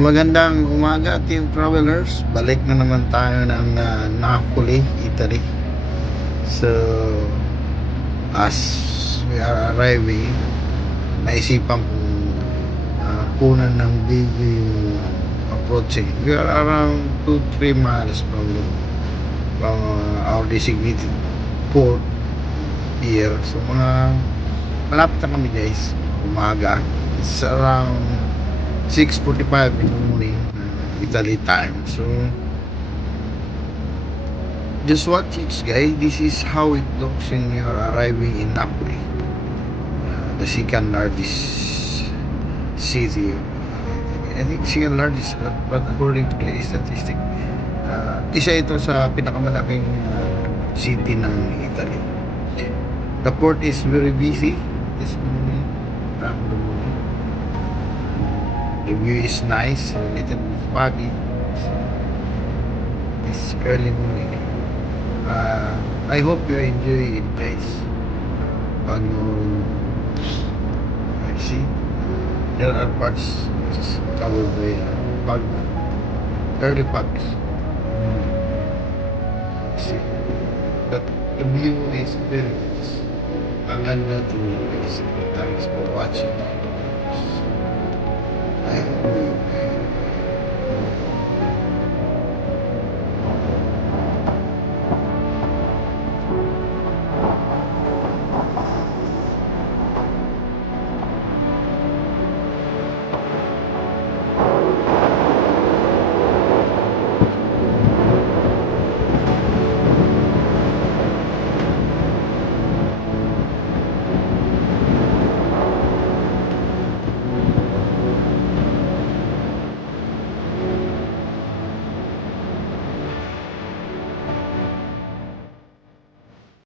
Magandang umaga, team travelers. Balik na naman tayo ng Napoli, Italy. So, as we are arriving, naisipan kong kunan ng video yung approaching. We are around 2-3 miles from our designated port here. So, malapit na kami guys, umaga. It's around 6:45 in the morning, Italy time. So just watch it guys. This is how it looks when you are arriving in Napoli, the second largest city. I think second largest, but according to the statistic, isa ito sa pinakamalaking city ng Italy. The port is very busy this morning, from the morning. The view is nice, a little bit foggy. It's early morning. I hope you enjoy it guys. I see there are parts covered by fog, early fogs. See, but the view is very nice. Maganda to visit. Thanks for watching.